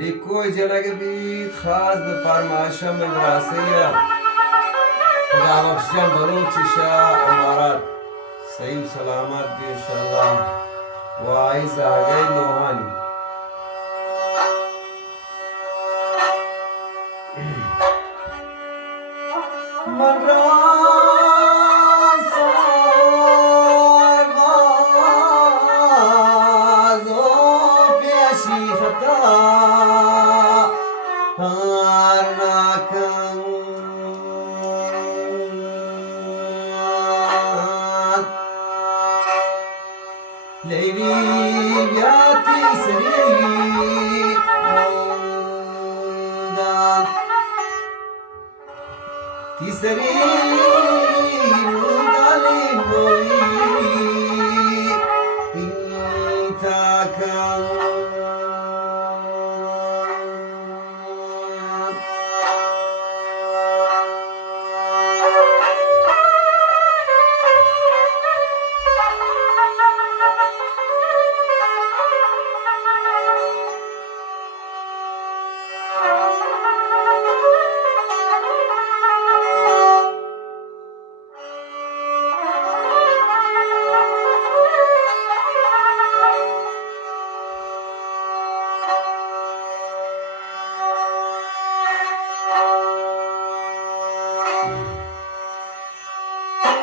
لیکوی جلگ بید خاص به فرمایشم مدرسه خدا بخشم بلوچی شا امارات صحیح سلامت بھی انشاءاللہ وائی زاگئی نوحانی من Lady, yati sri, tisri, mudali moi, itakan.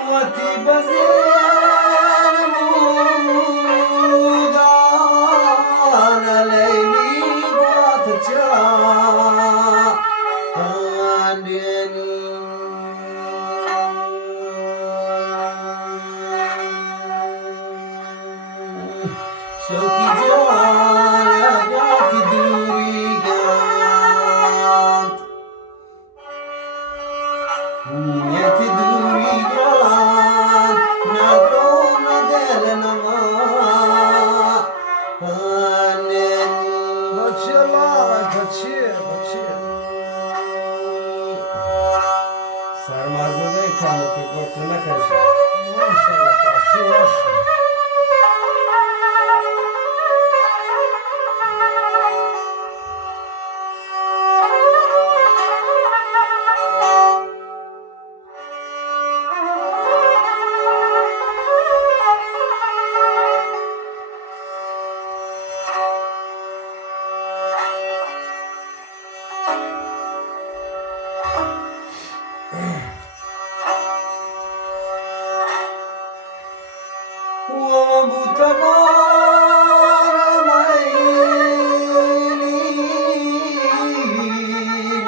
قوتي بزين مودان ليلي واتجاني شوقي جوانا قوتي دوري قانت يتي دوري قانت نادرون دلنا ما Băcie, Lara, băcie. Sarmazda kanı kırpırtına karşı. Maşallah, băcie. ومن بوتقار مايلي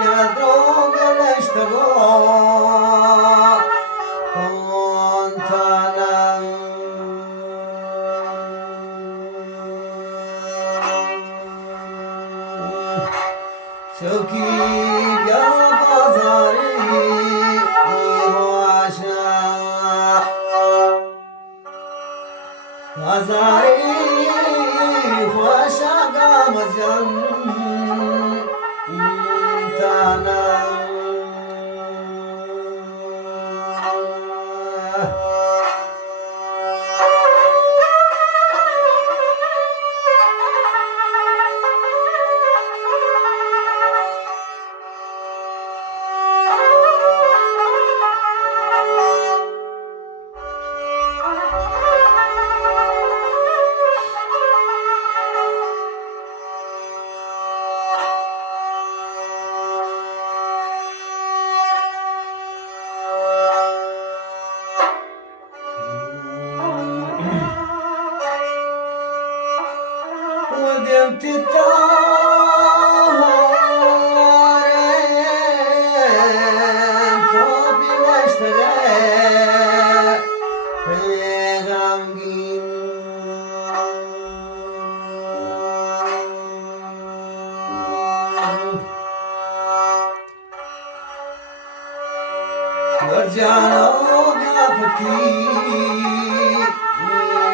نادوغ الاشتغال كنتنا شوكي يا بازاري وعشا Azari khwashaga mazan intana ودمت الطهارين طوبي واشتغل غمقين ورجعنا وقفتي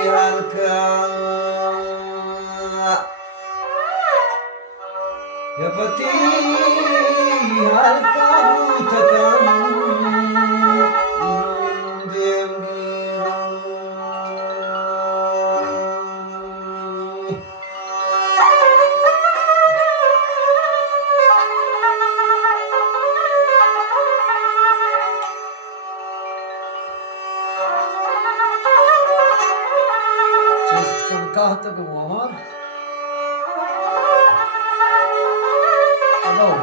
ويالكام يا فتي هالكابوتكم Omar. Adam.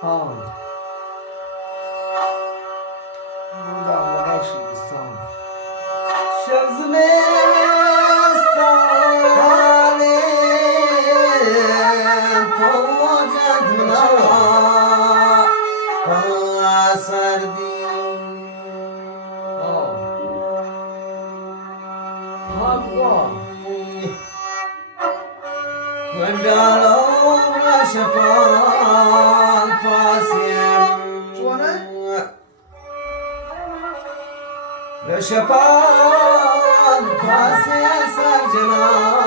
Ha. Burada Allah'a şükür sağ ol. Şevzmestane Tovacadına Sardim Ha. Hakwa. Vandalo Rashapan Pasiem Suara? Rashapan Pasya Sarjana